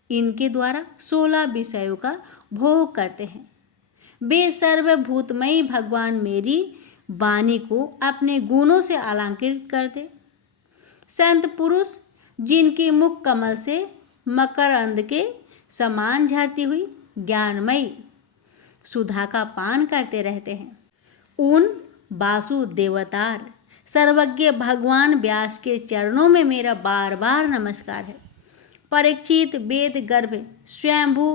इनके द्वारा 16 विषयों का भोग करते हैं। वे सर्वभूतमयी भगवान मेरी वाणी को अपने गुणों से अलंकृत कर दे। संत पुरुष जिनके मुख कमल से मकरंद के समान झरती हुई ज्ञानमयी सुधा का पान करते रहते हैं, उन वासुदेवतार सर्वज्ञ भगवान व्यास के चरणों में मेरा बार बार नमस्कार है। परीक्षित वेद गर्भ स्वयंभू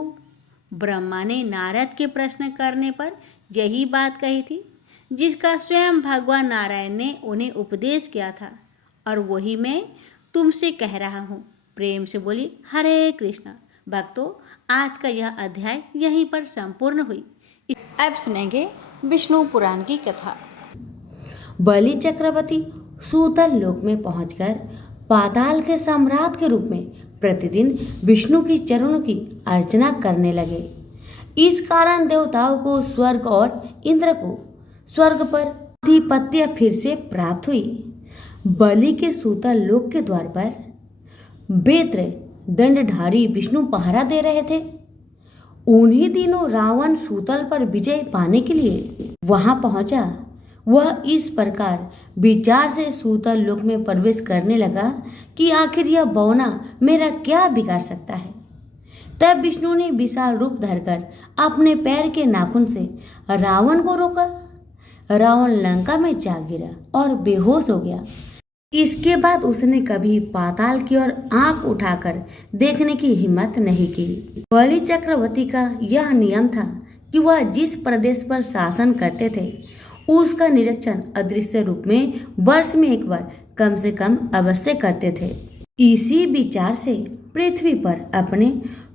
ब्रह्मा ने नारद के प्रश्न करने पर यही बात कही थी जिसका स्वयं भगवान नारायण ने उन्हें उपदेश किया था, और वही मैं तुमसे कह रहा हूँ। प्रेम से बोली हरे कृष्णा। भक्तों, आज का यह अध्याय यहीं पर संपूर्ण हुई। अब सुनेंगे विष्णु पुराण की कथा। बलि चक्रवर्ती सूतल लोक में पहुंचकर पाताल के सम्राट के रूप में प्रतिदिन विष्णु की चरणों की अर्चना करने लगे। इस कारण देवताओं को स्वर्ग और इंद्र को स्वर्ग पर आधिपत्य फिर से प्राप्त हुई। बलि के सूतल लोक के द्वार पर बेत्र दंडधारी विष्णु पहरा दे रहे थे। उन्हीं दिनों रावण सूतल पर विजय पाने के लिए वहां पहुंचा। वह इस प्रकार विचार से सूतल लोक में प्रवेश करने लगा कि आखिर यह बौना मेरा क्या बिगाड़ सकता है। तब विष्णु ने विशाल रूप धरकर अपने पैर के नाखून से रावण को रोका। रावण लंका में जा गिरा और बेहोश हो गया। इसके बाद उसने कभी पाताल की ओर आंख उठाकर देखने की हिम्मत नहीं की। बलि चक्रवर्ती का यह नियम था कि वह जिस प्रदेश पर शासन करते थे उसका निरीक्षण अदृश्य रूप में वर्ष में एक बार कम से कम अवश्य करते थे। इसी विचार से पृथ्वी पर अपने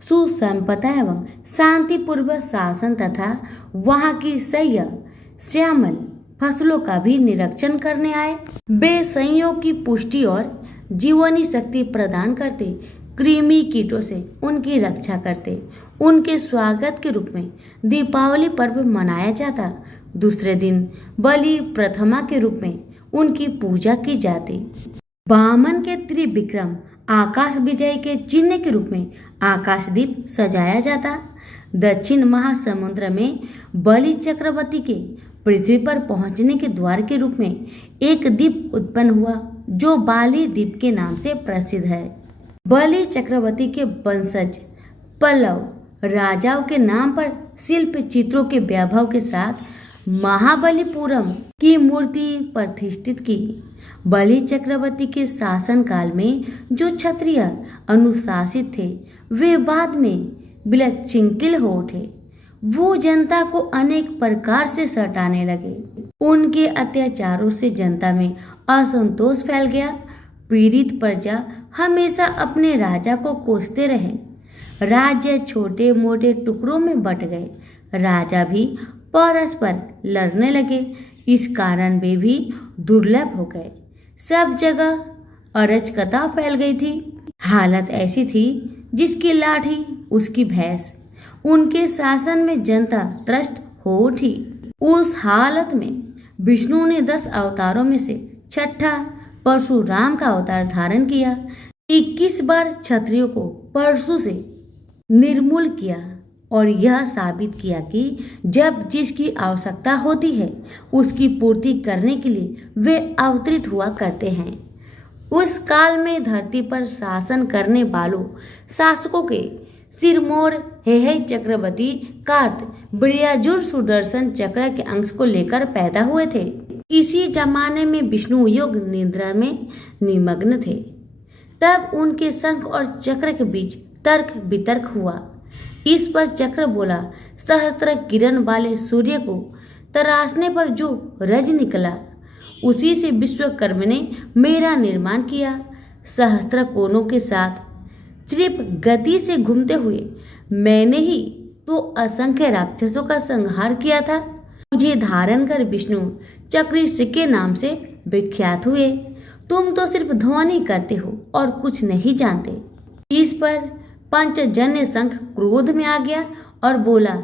सुसंपदा एवं शांतिपूर्वक शासन तथा वहां की सह्य श्यामल फसलों का भी निरीक्षण करने आए। वे संयोग की पुष्टि और जीवनी शक्ति प्रदान करते, कृमि कीटों से उनकी रक्षा करते। उनके स्वागत के रूप में दीपावली पर्व मनाया जाता। दूसरे दिन बलि प्रथमा के रूप में उनकी पूजा की जाती। वामन के त्रिविक्रम आकाश विजय के चिन्ह के रूप में आकाशदीप सजाया जाता। दक्षिण महासमुद्र में बलि चक्रवर्ती के पृथ्वी पर पहुंचने के द्वार के रूप में एक द्वीप उत्पन्न हुआ जो बाली द्वीप के नाम से प्रसिद्ध है। बलि चक्रवर्ती के वंशज पल्लव राजाओं के नाम पर शिल्प चित्रों के वैभव के साथ महाबलीपुरम की मूर्ति प्रतिष्ठित की। बलि चक्रवर्ती के शासन काल में जो क्षत्रिय अनुशासित थे वे बाद में विलक्षिंकिल हो उठे। वो जनता को अनेक प्रकार से सताने लगे। उनके अत्याचारों से जनता में असंतोष फैल गया। पीड़ित प्रजा हमेशा अपने राजा को कोसते रहे। राज्य छोटे मोटे टुकड़ों में बट गए। राजा भी परस्पर लड़ने लगे। इस कारण वे भी दुर्लभ हो गए। सब जगह अराजकता फैल गई थी। हालत ऐसी थी जिसकी लाठी उसकी भैंस। उनके शासन में जनता त्रस्त हो उठी। उस हालत में विष्णु ने 10 अवतारों में से छठा परशुराम का अवतार धारण किया। 21 बार क्षत्रियों को परशु से निर्मूल किया और यह साबित किया कि जब जिसकी आवश्यकता होती है उसकी पूर्ति करने के लिए वे अवतरित हुआ करते हैं। उस काल में धरती पर शासन करने वालों शासकों के सिरमौर हेहय चक्रवर्ती कार्त ब्रयाजुर सुदर्शन चक्र के अंश को लेकर पैदा हुए थे। इसी जमाने में विष्णु योग निद्रा में निमग्न थे। तब उनके शंख और चक्र के बीच तर्क वितर्क हुआ। इस पर चक्र बोला, सहस्त्र किरण वाले सूर्य को तराशने पर जो रज निकला उसी से विश्वकर्मा ने मेरा निर्माण किया। सहस्त्र कोनों के साथ सिर्फ गति से घूमते हुए मैंने ही तो असंख्य राक्षसों का संहार किया था। मुझे धारण कर विष्णु चक्री के नाम से विख्यात हुए। तुम तो सिर्फ ध्वनि करते हो और कुछ नहीं जानते। इस पर पंचजन्य शंख क्रोध में आ गया और बोला,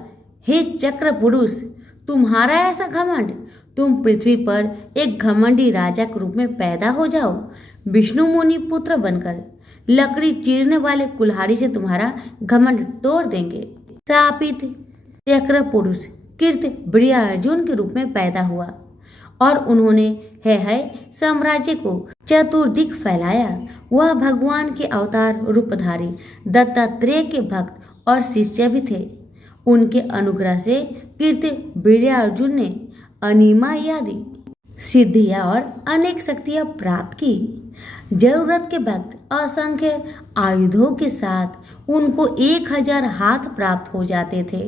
हे चक्र पुरुष, तुम्हारा ऐसा घमंड, तुम पृथ्वी पर एक घमंडी राजा के रूप में पैदा हो जाओ। विष्णु मुनि पुत्र बनकर लकड़ी चीरने वाले कुल्हाड़ी से तुम्हारा घमंड तोड़ देंगे। शापित चक्र पुरुष कीर्त अर्जुन के रूप में पैदा हुआ और उन्होंने है साम्राज्य को चतुर्दिक फैलाया। वह भगवान के अवतार रूपधारी दत्तात्रेय के भक्त और शिष्य भी थे। उनके अनुग्रह से कीर्त अर्जुन ने अनिमा आदि सिद्धियां और अनेक शक्तियां प्राप्त की। जरूरत के वक्त असंख्य आयुधों के साथ उनको 1000 हाथ प्राप्त हो जाते थे।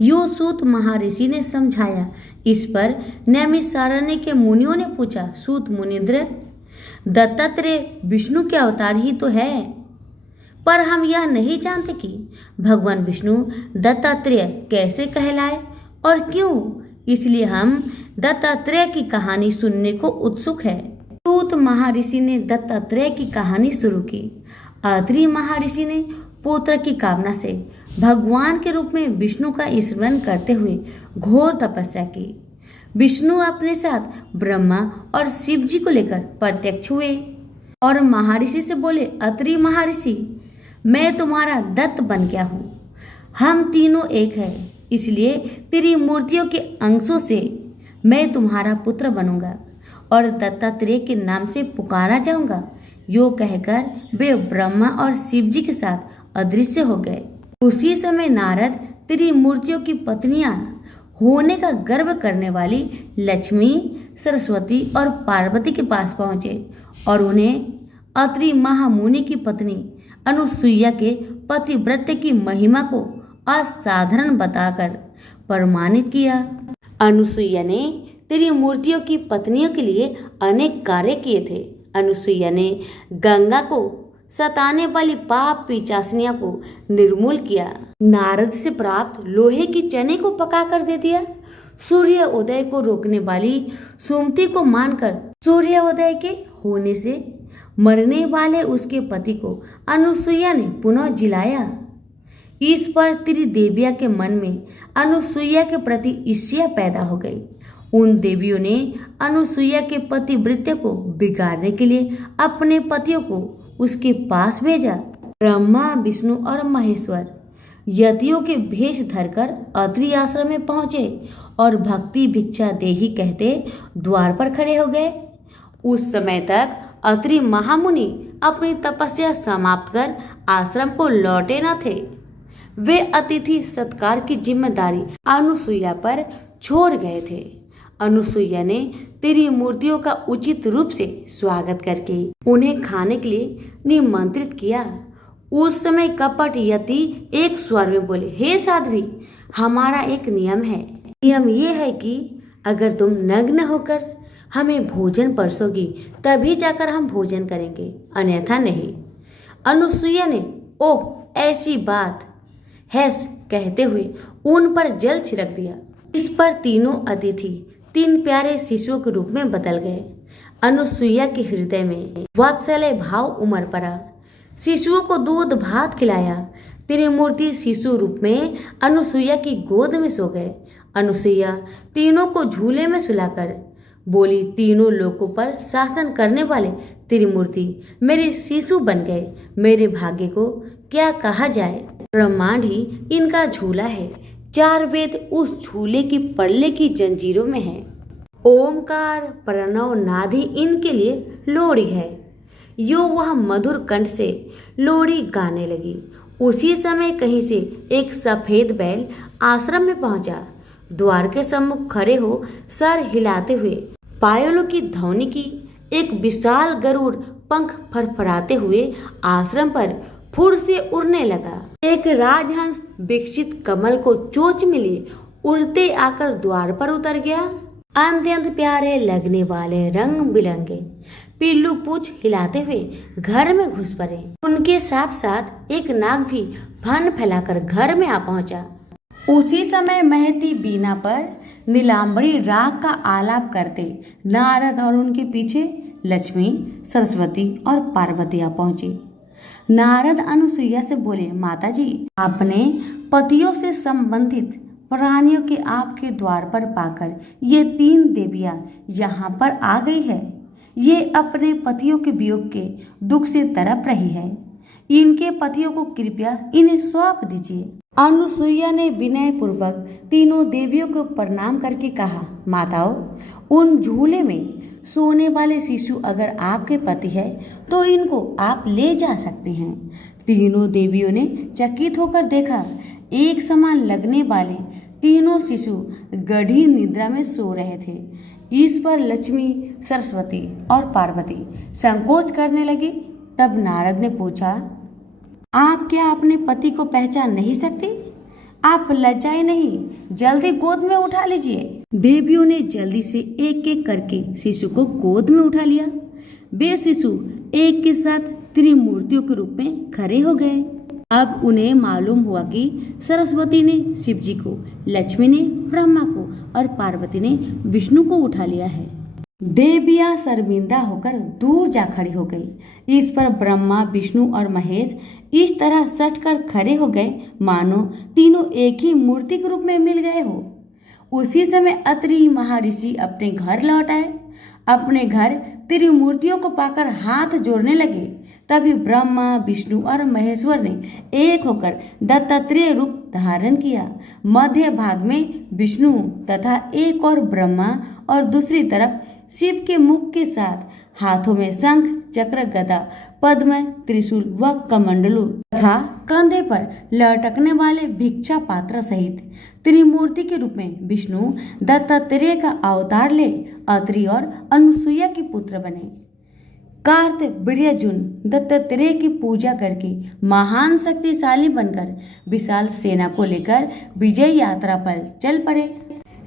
यो सूत महर्षि ने समझाया। इस पर नैमिषारण्य के मुनियों ने पूछा, सूत मुनिंद्र, दत्तात्रेय विष्णु के अवतार ही तो है, पर हम यह नहीं जानते कि भगवान विष्णु दत्तात्रेय कैसे कहलाए और क्यों। इसलिए हम दत्तात्रेय की कहानी सुनने को उत्सुक है। सूत महर्षि ने दत्तात्रेय की कहानी शुरू की। अत्रि महर्षि ने पुत्र की कामना से भगवान के रूप में विष्णु का स्मरण करते हुए घोर तपस्या की। विष्णु अपने साथ ब्रह्मा और शिव जी को लेकर प्रत्यक्ष हुए और महर्षि से बोले, अत्रि महर्षि, मैं तुम्हारा दत्त बन गया हूँ। हम तीनों एक है, इसलिए तेरी मूर्तियों के अंशों से मैं तुम्हारा पुत्र बनूंगा और दत्तात्रेय के नाम से पुकारा जाऊंगा। यो कहकर वे ब्रह्मा और शिव जी के साथ अदृश्य हो गए। उसी समय नारद तेरी मूर्तियों की पत्नियां होने का गर्व करने वाली लक्ष्मी, सरस्वती और पार्वती के पास पहुंचे और उन्हें अत्रि महामुनि की पत्नी अनुसुईया के पतिव्रत्य की महिमा को असाधारण बताकर प्रमाणित किया। अनुसुईया ने तेरी मूर्तियों की पत्नियों के लिए अनेक कार्य किए थे। अनुसुईया ने गंगा को सताने वाली पाप पिचासनिया को निर्मूल किया। नारद से प्राप्त लोहे की चने को पका कर दे दिया। सूर्य उदय को रोकने वाली सुमति को मानकर सूर्य उदय के होने से मरने वाले उसके पति को अनुसुईया ने पुनः जिलाया। इस पर तेरी देविया के मन में अनुसुईया के प्रति ईर्ष्या पैदा हो गई। उन देवियों ने अनुसुईया के पतिव्रत्य को बिगाड़ने के लिए अपने पतियों को उसके पास भेजा। ब्रह्मा, विष्णु और महेश्वर यतियों के भेष धरकर अत्रि आश्रम में पहुंचे और भक्ति भिक्षा देहि कहते द्वार पर खड़े हो गए। उस समय तक अत्रि महामुनि अपनी तपस्या समाप्त कर आश्रम को लौटे न थे। वे अतिथि सत्कार की जिम्मेदारी अनुसुईया पर छोड़ गए थे। अनुसुईया ने तेरी मूर्तियों का उचित रूप से स्वागत करके उन्हें खाने के लिए निमंत्रित किया। उस समय कपट यति एक स्वर में बोले, हे साध्वी, हमारा एक नियम है। नियम ये है कि अगर तुम नग्न होकर हमें भोजन परसोगी तभी जाकर हम भोजन करेंगे, अन्यथा नहीं। अनुसुईया ने ओह ऐसी बात है कहते हुए उन पर जल छिड़क दिया। इस पर तीनों अतिथि 3 प्यारे शिशुओं के रूप में बदल गए। अनुसुईया के हृदय में वात्सल्य भाव उमड़ पड़ा। शिशुओं को दूध भात खिलाया। त्रिमूर्ति शिशु रूप में अनुसुईया की गोद में सो गए। अनुसुईया तीनों को झूले में सुलाकर बोली, तीनों लोकों पर शासन करने वाले त्रिमूर्ति मेरे शिशु बन गए। मेरे भाग्य को क्या कहा जाए। ब्रह्मांड ही इनका झूला है। 4 वेद उस झूले की परले की जंजीरों में है। ओमकार प्रणव नादि इनके लिए लोड़ी है। यो वह मधुर कंठ से लोड़ी गाने लगी। उसी समय कहीं से एक सफेद बैल आश्रम में पहुंचा। द्वार के सम्मुख खड़े हो सर हिलाते हुए पायलों की ध्वनि की। एक विशाल गरुड़ पंख फरफराते हुए आश्रम पर फुर से उड़ने लगा। एक राजहंस विकसित कमल को चोंच में लिए उड़ते आकर द्वार पर उतर गया। अत्यंत प्यारे लगने वाले रंग बिरंगे पिल्लू पूछ हिलाते हुए घर में घुस पड़े। उनके साथ साथ एक नाग भी फन फैलाकर घर में आ पहुंचा। उसी समय महती बीना पर नीलांबरी राग का आलाप करते नारद और उनके पीछे लक्ष्मी, सरस्वती और पार्वती आ पहुंची। नारद अनुसुईया से बोले, माता जी, आपने पतियों से संबंधित प्राणियों के आपके द्वार पर पाकर ये 3 देवियां यहाँ पर आ गई है। ये अपने पतियों के वियोग के दुख से तड़प रही है। इनके पतियों को कृपया इन्हें सौंप दीजिए। अनुसुईया ने विनय पूर्वक तीनों देवियों को प्रणाम करके कहा, माताओं, उन झूले में सोने वाले शिशु अगर आपके पति है तो इनको आप ले जा सकते हैं। तीनों देवियों ने चकित होकर देखा, एक समान लगने वाले तीनों शिशु गढ़ी निद्रा में सो रहे थे। इस पर लक्ष्मी, सरस्वती और पार्वती संकोच करने लगी। तब नारद ने पूछा, आप क्या अपने पति को पहचान नहीं सकती? आप लज्जाए नहीं, जल्दी गोद में उठा लीजिए। देवियों ने जल्दी से एक एक करके शिशु को गोद में उठा लिया। वे शिशु एक के साथ त्रिमूर्तियों के रूप में खड़े हो गए। अब उन्हें मालूम हुआ कि सरस्वती ने शिव जी को, लक्ष्मी ने ब्रह्मा को और पार्वती ने विष्णु को उठा लिया है। देवियां शर्मिंदा होकर दूर जा खड़ी हो गई। इस पर ब्रह्मा, विष्णु और महेश इस तरह सटकर खड़े हो गए मानो तीनों एक ही मूर्ति के रूप में मिल गए हो। उसी समय अत्रि महर्षि अपने घर लौट आए। अपने घर त्रिमूर्तियों को पाकर हाथ जोड़ने लगे। तभी ब्रह्मा, विष्णु और महेश्वर ने एक होकर दत्तात्रेय रूप धारण किया। मध्य भाग में विष्णु तथा एक और ब्रह्मा और दूसरी तरफ शिव के मुख के साथ हाथों में शंख, चक्र, गदा, पद्म, त्रिशूल व कमंडलू तथा कंधे पर लटकने वाले भिक्षा पात्र सहित त्रिमूर्ति के रूप में विष्णु दत्तात्रेय का अवतार ले अत्रि और अनुसुईया के पुत्र बने। कार्तवीर्यार्जुन दत्तात्रेय की पूजा करके महान शक्तिशाली बनकर विशाल सेना को लेकर विजय यात्रा पर चल पड़े।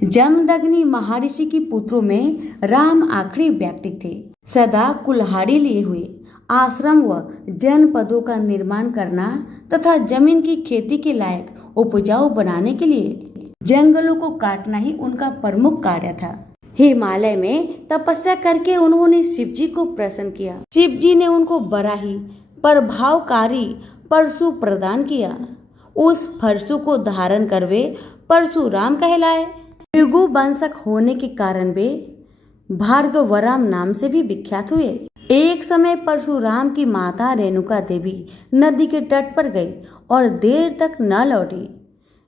जमदग्नि महर्षि के पुत्रों में राम आखिरी व्यक्ति थे। सदा कुल्हाड़ी लिए हुए आश्रम व जनपदों का निर्माण करना तथा जमीन की खेती के लायक उपजाऊ बनाने के लिए जंगलों को काटना ही उनका प्रमुख कार्य था। हिमालय में तपस्या करके उन्होंने शिव जी को प्रसन्न किया। शिव जी ने उनको बड़ा ही प्रभावकारी परशु प्रदान किया। उस परशु को धारण कर वे परशुराम कहलाए। भृगु वंशक होने के कारण वे भार्गवराम नाम से भी विख्यात हुए। एक समय परशुराम की माता रेणुका देवी नदी के तट पर गई और देर तक न लौटी।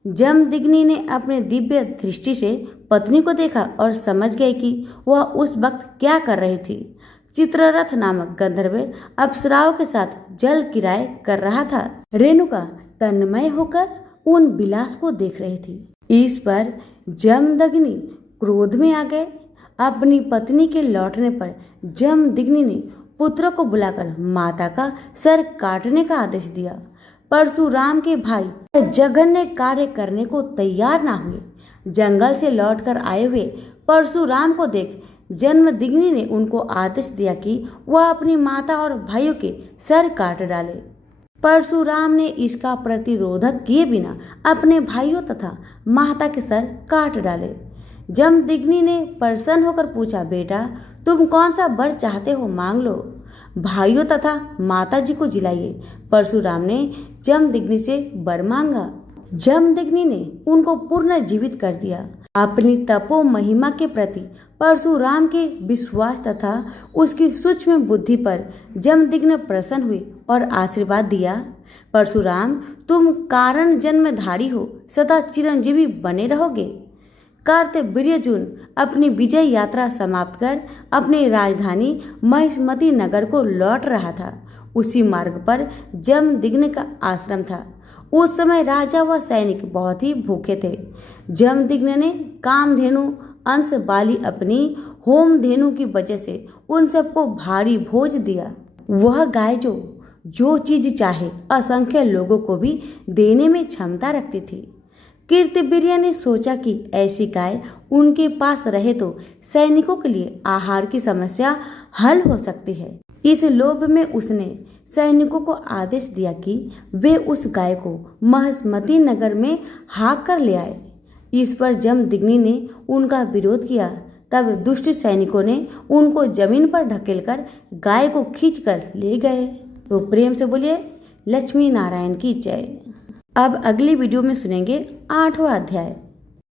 जमदग्नि ने अपने दिव्य दृष्टि से पत्नी को देखा और समझ गए कि वह उस वक्त क्या कर रही थी। चित्ररथ नामक गंधर्व अप्सराओं के साथ जल किराए कर रहा था। रेणुका तन्मय होकर उन विलास को देख रही थी। इस पर जमदग्नि क्रोध में आ गए। अपनी पत्नी के लौटने पर जमदग्नि ने पुत्र को बुलाकर माता का सर काटने का आदेश दिया। परशुराम के भाई जघन्य कार्य करने को तैयार ना हुए। जंगल से लौटकर आए हुए परशुराम को देख जमदग्नि ने उनको आदेश दिया कि वह अपनी माता और भाइयों के सर काट डाले। परशुराम ने इसका प्रतिरोधक किए बिना अपने भाइयों तथा माता के सर काट डाले। जमदग्नि ने प्रसन्न होकर पूछा, बेटा तुम कौन सा वर चाहते हो, मांग लो, भाइयों तथा माता जी को जिलाइए। परशुराम ने जमदग्नि से वर मांगा। जमदग्नि ने उनको पुनः जीवित कर दिया। अपनी तपो महिमा के प्रति परशुराम के विश्वास तथा उसकी सूक्ष्म बुद्धि पर जमदग्नि प्रसन्न हुए और आशीर्वाद दिया। परशुराम, तुम कारण जन्मधारी हो, सदा चिरंजीवी बने रहोगे। कार्तवीर्यार्जुन अपनी विजय यात्रा समाप्त कर अपनी राजधानी महिष्मती नगर को लौट रहा था। उसी मार्ग पर जमदग्नि का आश्रम था। उस समय राजा व सैनिक बहुत ही भूखे थे। जमदग्नि ने कामधेनु अंश वाली अपनी होमधेनु की वजह से उन सबको भारी भोज दिया। वह गाय जो चीज चाहे असंख्य लोगों को भी देने में क्षमता रखती थी। कीर्तिवीर्य ने सोचा कि ऐसी गाय उनके पास रहे तो सैनिकों के लिए आहार की समस्या हल हो सकती है। इस लोभ में उसने सैनिकों को आदेश दिया कि वे उस गाय को महसमती नगर में हाँक कर ले आए। इस पर जमदग्नि ने उनका विरोध किया। तब दुष्ट सैनिकों ने उनको जमीन पर ढकेलकर गाय को खींचकर ले गए। तो प्रेम से बोलिए लक्ष्मी नारायण की जय। अब अगली वीडियो में सुनेंगे 8वां अध्याय।